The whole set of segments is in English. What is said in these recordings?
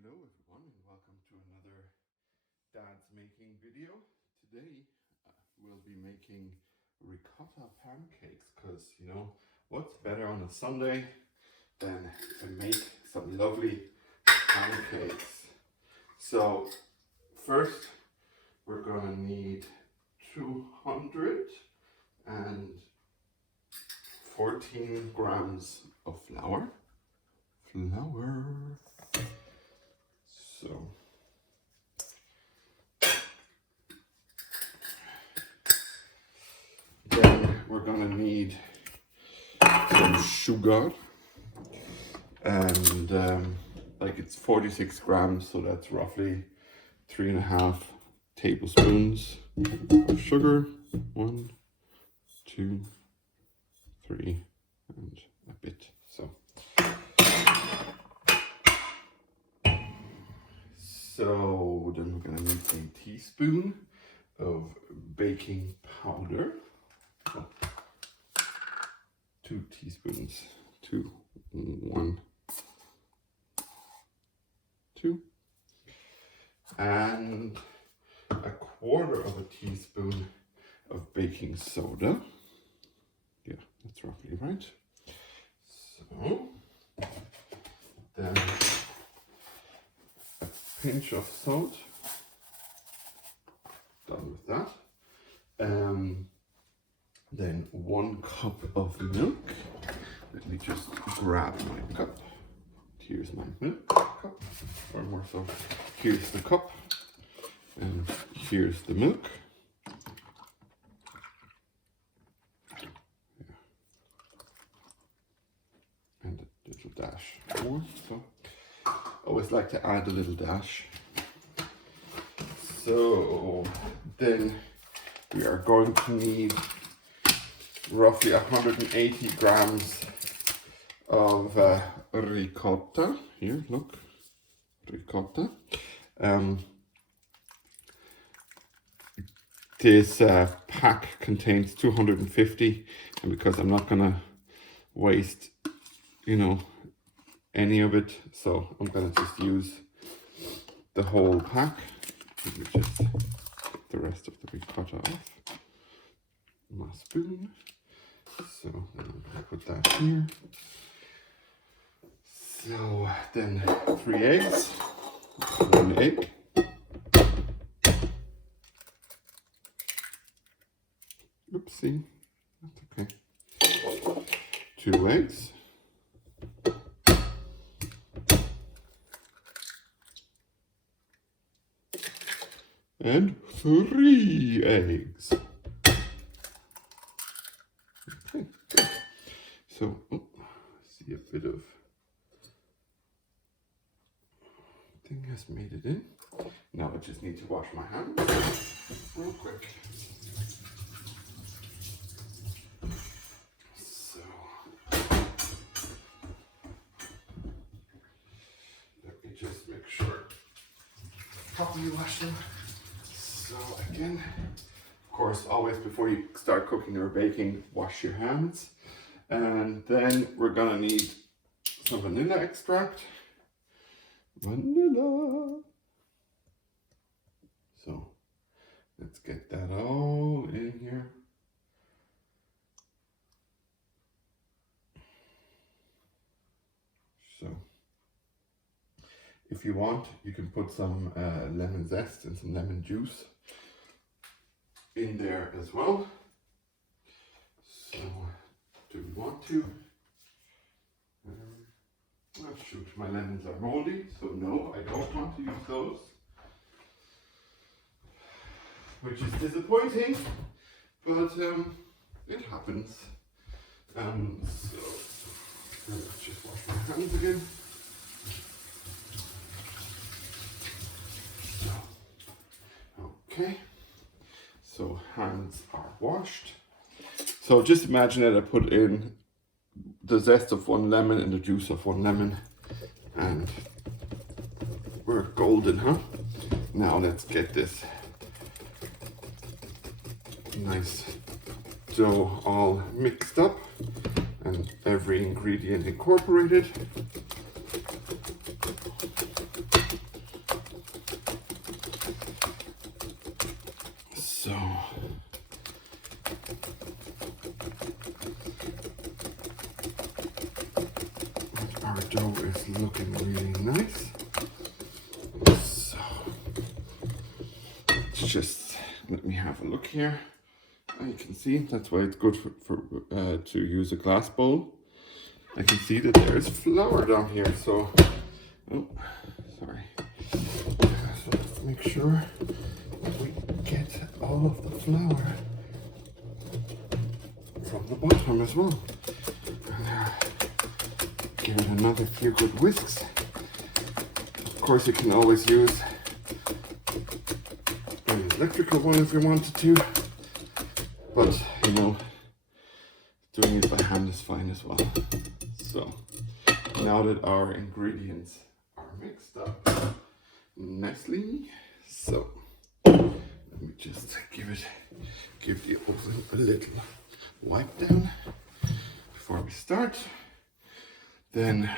Hello everyone and welcome to another Dad's Making video. Today we'll be making ricotta pancakes because you know what's better on a Sunday than to make some lovely pancakes. So first we're going to need 214 grams of flour. So then we're gonna need some sugar, and like it's 46 grams, so that's roughly 3.5 tablespoons of sugar. 1, 2, 3, and a bit. So then we're gonna need a teaspoon of baking powder. 2 teaspoons. 2, 1, 2. And 1/4 teaspoon of baking soda. Yeah, that's roughly right. So then pinch of salt. Done with that. Then 1 cup of milk. Let me just grab my cup. Here's my milk cup, or more so, here's the cup, and here's the milk. And a little dash more. So always like to add a little dash. So then we are going to need roughly 180 grams of ricotta. Here, look, ricotta. This pack contains 250, and because I'm not gonna waste, you know, any of it, so I'm gonna just use the whole pack. Let me just get the rest of the ricotta off my spoon. So then I'm gonna put that here. So then 3 eggs, 1 egg. Oopsie, that's okay. 2 eggs. And 3 eggs. Okay, good. So, see a bit of thing has made it in. Now I just need to wash my hands real quick. So, let me just make sure properly wash them. So again, of course, always before you start cooking or baking, wash your hands. And then we're gonna need some vanilla extract. Vanilla. So let's get that all in here. So if you want, you can put some lemon zest and some lemon juice in there as well. So do we want to? Oh shoot, my lemons are moldy, so no, I don't want to use those, which is disappointing, but it happens. So let's just wash my hands again. Okay, so hands are washed. So just imagine that I put in the zest of 1 lemon and the juice of 1 lemon, and we're golden, huh? Now let's get this nice dough all mixed up and every ingredient incorporated. our dough is looking really nice. So let's just let me have a look here. You can see that's why it's good to use a glass bowl. I can see that there is flour down here, so oh, sorry. So let's make sure that we get all of the flour from the bottom as well. And, give it another few good whisks. Of course, you can always use an electrical one if you wanted to, but you know, doing it by hand is fine as well. So now that our ingredients are mixed up nicely, so let me just give the oven a little wipe down before we start. Then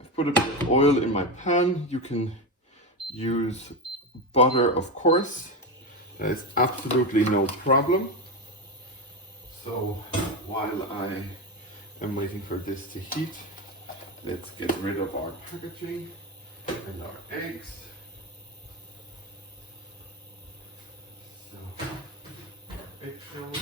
I've put a bit of oil in my pan. You can use butter, of course. That is absolutely no problem. So while I am waiting for this to heat, let's get rid of our packaging and our eggs. So eggshells.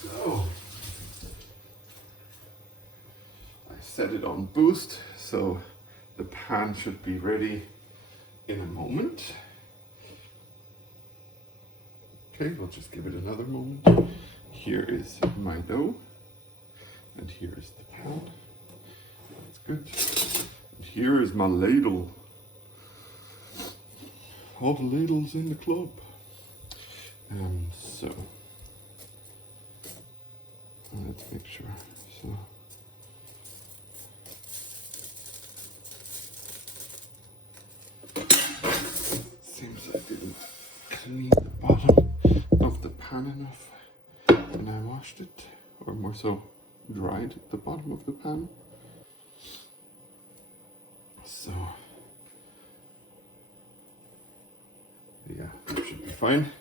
So I set it on boost, so the pan should be ready in a moment. Okay, we'll just give it another moment. Here is my dough, and here is the pan. That's good. And here is my ladle. All the ladles in the club. So let's make sure. So seems I didn't clean the bottom of the pan enough when I washed it, or more so dried the bottom of the pan. So yeah, that should be fine.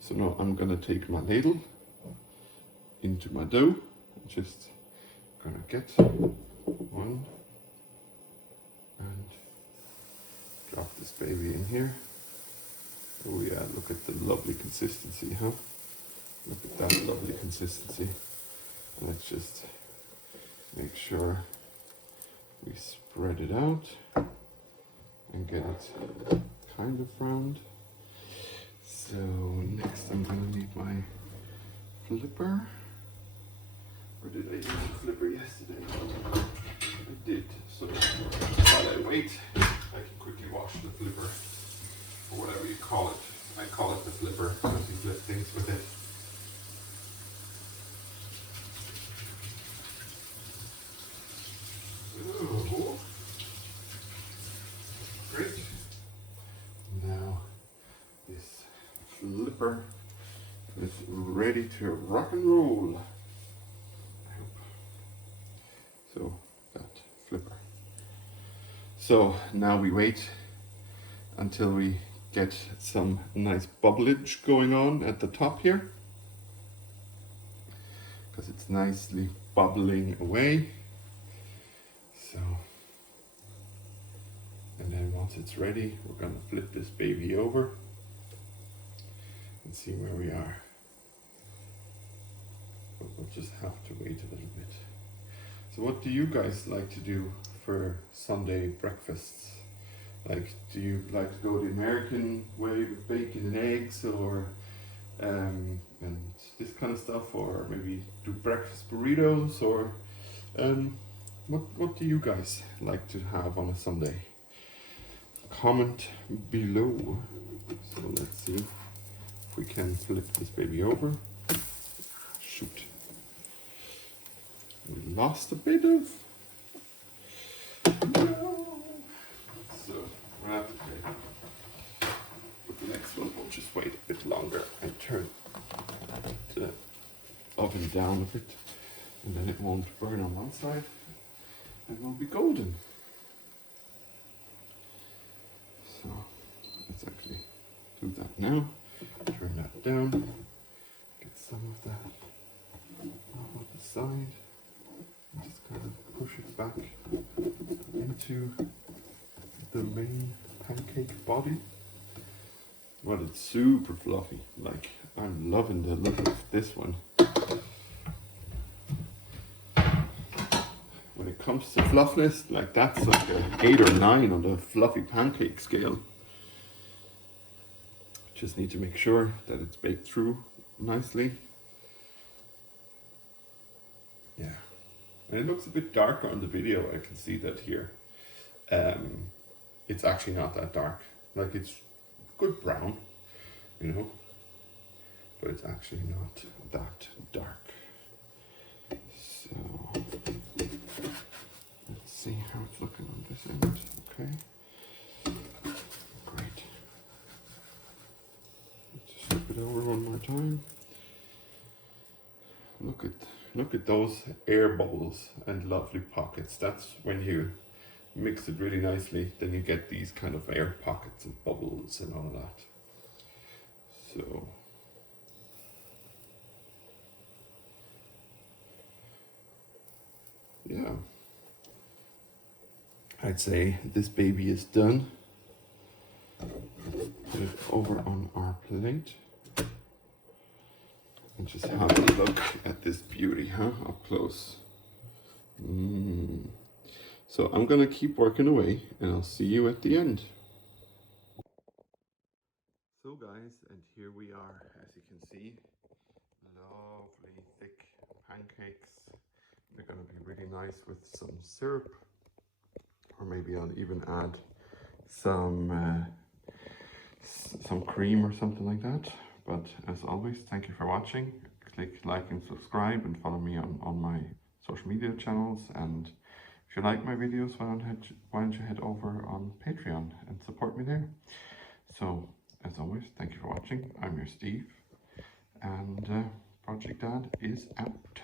So now I'm gonna take my ladle into my dough. I'm just gonna get one and drop this baby in here. Oh yeah, look at the lovely consistency, huh? Look at that lovely consistency. Let's just make sure we spread it out and get it kind of round. So next I'm gonna need my flipper. Or did I use a flipper yesterday? I did. So while I wait, I can quickly wash the flipper, or whatever you call it. I call it the flipper because you flip things with it. Oh, great. Now this flipper is ready to rock and roll. I hope. So that flipper. So now we wait until we get some nice bubblage going on at the top here, because it's nicely bubbling away. So, and then once it's ready, we're gonna flip this baby over and see where we are. But we'll just have to wait a little bit. So what do you guys like to do for Sunday breakfasts? Like, do you like to go the American way with bacon and eggs, or and this kind of stuff, or maybe do breakfast burritos, or what do you guys like to have on a Sunday? Comment below. So let's see if we can flip this baby over. Shoot. We lost a bit of. So we'll have to take. With the next one, we'll just wait a bit longer and turn the oven down a bit, and then it won't burn on one side and will be golden. do that now. Turn that down. Get some of that off on the side. And just kind of push it back into the main pancake body. Well, it's super fluffy. Like, I'm loving the look of this one. When it comes to fluffiness, like that's like an 8 or 9 on the fluffy pancake scale. Just need to make sure that it's baked through nicely. Yeah, and it looks a bit darker on the video. I can see that here. It's actually not that dark. Like, it's good brown, you know, but it's actually not that dark. So let's see how it's looking on this end. Okay, great. Just flip it over one more time. Look at those air bubbles and lovely pockets. That's when you mix it really nicely, then you get these kind of air pockets and bubbles and all of that. So yeah, I'd say this baby is done. Put it over on our plate and just have a look at this beauty, huh? Up close. So I'm gonna keep working away and I'll see you at the end. So guys, and here we are, as you can see, lovely thick pancakes. They're gonna be really nice with some syrup, or maybe I'll even add some cream or something like that. But as always, thank you for watching. Click like and subscribe and follow me on my social media channels. And if you like my videos, why don't you head over on Patreon and support me there. So as always, thank you for watching. I'm your Steve, and Project Dad is out.